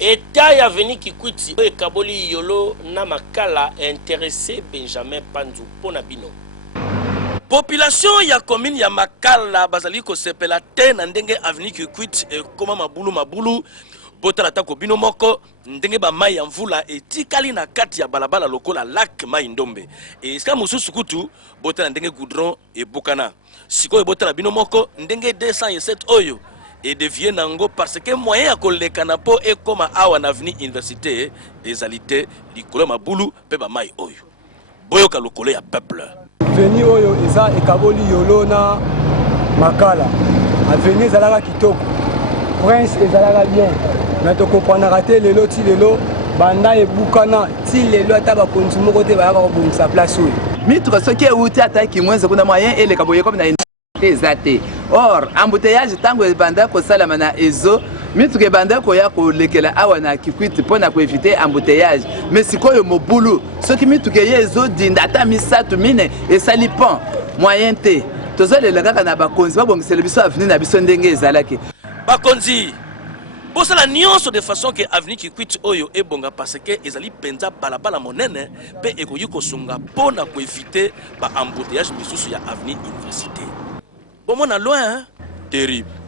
État ya veni Kikwiti et Kaboli Yolo na makala intéressé Benjamin Panzu pona bino. Population ya commune ya makala bazali ko sepela te na ndenge avenue Kikwiti e koma mabulu botala tako bino moko ndenge ba mai ya mvula etikali na kati ya balabala lokola lac mai ndombe e ska mususu kutu botala ndenge goudron e bukana siko e botala bino moko ndenge 207 oyo et devient nango parce que moyen ya koleka na po e koma awa na avenue université ezalité likolo mabulu pe ba mai oyo boyoka lokolo ya peuple veni oyo eza ekaboli yolo na makala avenue ezalaka kitoko prince ezalaka bien mais to comprendre te lelo ti lelo banda ebukana ti lelo ata bakonzi moko te bayaka kobongisa place oyo mituka soki euti ataki mwenze kuna moyen eleka boye comme na eza te or embouteillage ntango ebanda kosalama na ezo mituka ebanda koya kolekela awa na Kikwiti mpona koevite embouteillage mais sikoyo mobulu soki mituka eye ezodinda ata misatu mine esali pont moyen te tozolela kaka na bakonzi babongisela biso avenue na biso ndenge ezalaki bakonzi bosala nyonso de façon que avenue Kikwiti oyo ebonga parce que ezali penza balabala monene pe ekoyi kosunga mpona koevite ba embouteillage misusu ya avenue université bomona loin hein? Terrible.